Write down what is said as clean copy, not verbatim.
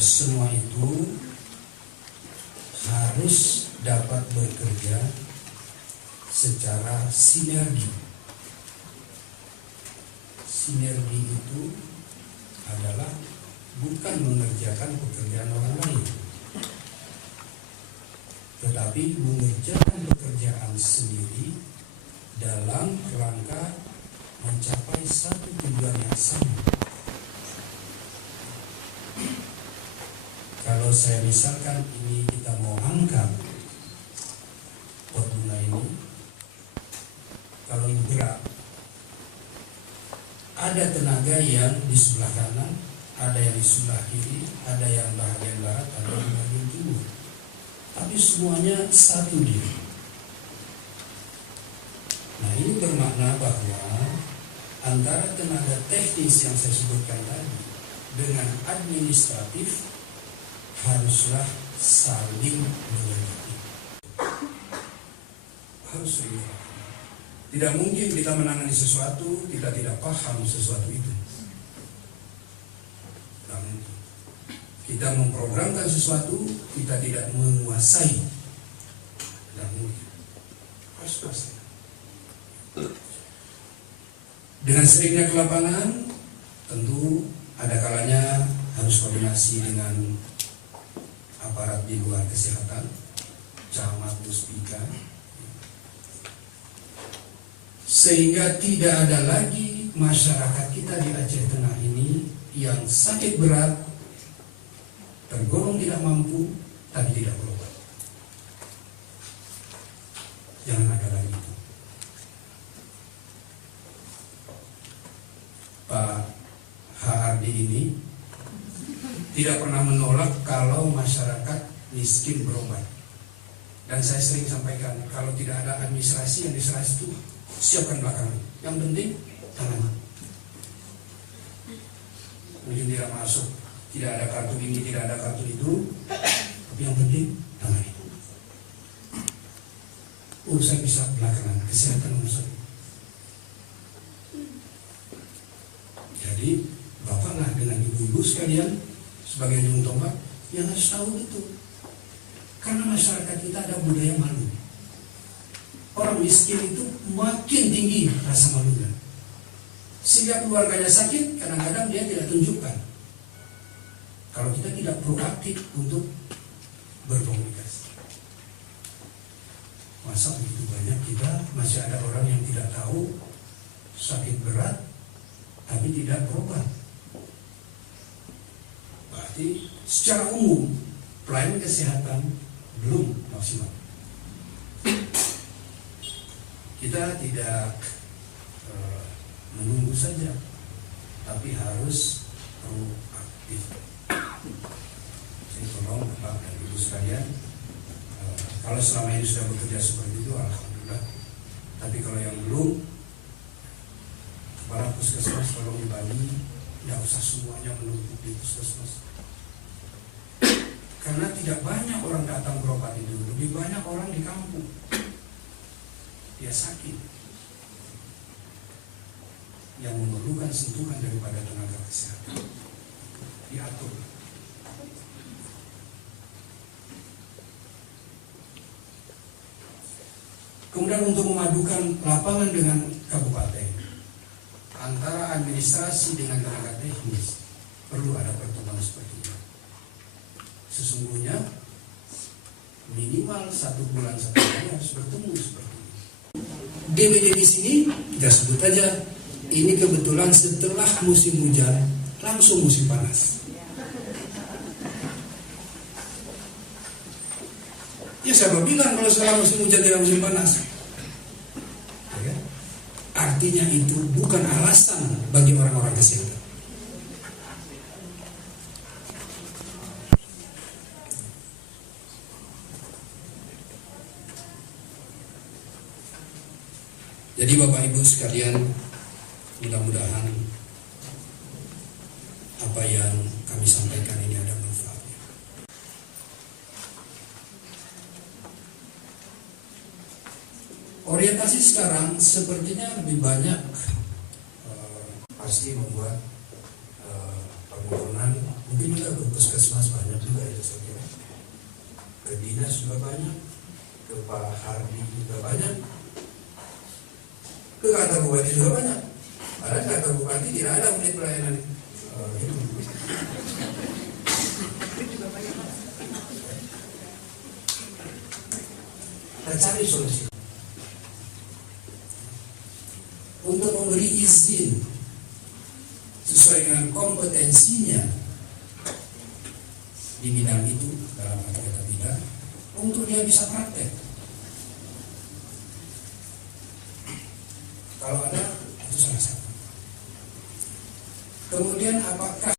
semua itu harus dapat bekerja secara sinergi. Sinergi itu adalah bukan mengerjakan pekerjaan orang lain, tetapi mengerjakan pekerjaan sendiri dalam rangka mencapai satu tujuan yang sama. Kalau saya misalkan ini kita mau angkat pot bunga ini, kalau ini berat, ada tenaga yang di sebelah kanan, ada yang di sebelah kiri, ada yang bagian barat, ada yang bagian timur. Tapi semuanya satu diri. Nah, ini bermakna bahwa antara tenaga teknis yang saya sebutkan tadi dengan administratif haruslah saling melengkapi. Harus melengkapi. Tidak mungkin kita menangani sesuatu, kita tidak paham sesuatu itu. Tidak mungkin. Kita memprogramkan sesuatu, kita tidak menguasai. Tidak mungkin. Harus kuasai. Dengan seringnya ke lapangan, tentu ada kalanya harus koordinasi dengan aparat di luar kesehatan, camat, puspika, sehingga tidak ada lagi masyarakat kita di Aceh Tengah ini yang sakit berat, tergolong tidak mampu, tapi tidak berobat. Jangan ada lagi itu. Pak HRD ini tidak pernah menolak kalau masyarakat miskin berobat. Dan saya sering sampaikan, kalau tidak ada administrasi, itu siapkan belakangan. Yang penting tangan. Mungkin tidak masuk, tidak ada kartu ini, tidak ada kartu itu, tapi yang penting tangan itu. Urusan bisa belakangan, kesehatan urusan. Jadi bapaklah dengan ibu-ibu sekalian sebagai ujung tombak yang harus tahu itu. Karena masyarakat kita ada budaya malu. Orang miskin itu makin tinggi rasa malunya. Sehingga keluarganya sakit, kadang-kadang dia tidak tunjukkan. Kalau kita tidak proaktif untuk berkomunikasi. Masa begitu banyak kita masih ada orang yang tidak tahu sakit berat tapi tidak berobat. Berarti secara umum pelayanan kesehatan belum maksimal. Kita tidak menunggu saja, tapi harus proaktif. Jadi tolong Bapak dan Ibu sekalian, kalau selama ini sudah bekerja seperti itu, alhamdulillah. Tapi kalau yang belum, para puskesmas tolong dibagi, tidak usah semuanya menumpuk di puskesmas. Karena tidak banyak orang datang berobat itu, lebih banyak orang di kampung. Dia sakit, yang memerlukan sentuhan daripada tenaga kesehatan. Diatur. Kemudian untuk memadukan lapangan dengan kabupaten, antara administrasi dengan tenaga teknis, perlu ada pertemuan seperti itu. Sesungguhnya minimal 1 bulan sekali harus bertemu seperti itu. DBD di sini kita sebut aja, ini kebetulan setelah musim hujan langsung musim panas. Ya siapa bilang kalau setelah musim hujan tidak musim panas? Ya, artinya itu bukan alasan bagi orang-orang kesehatan. Jadi Bapak Ibu sekalian, mudah-mudahan apa yang kami sampaikan ini ada manfaatnya. Orientasi sekarang sepertinya lebih banyak pasti membuat permohonan Mungkin juga ke puskesmas banyak juga itu saya kira. Ke dinas juga banyak, ke Pak Hardi juga banyak, ke kantor bupati juga banyak. Padahal kantor bupati tidak ada unit pelayanan itu. Kita cari solusi untuk memberi izin sesuai dengan kompetensinya di bidang itu, dalam kata bidang, untuk dia bisa praktek. Kalau ada, itu salah satu. Kemudian apakah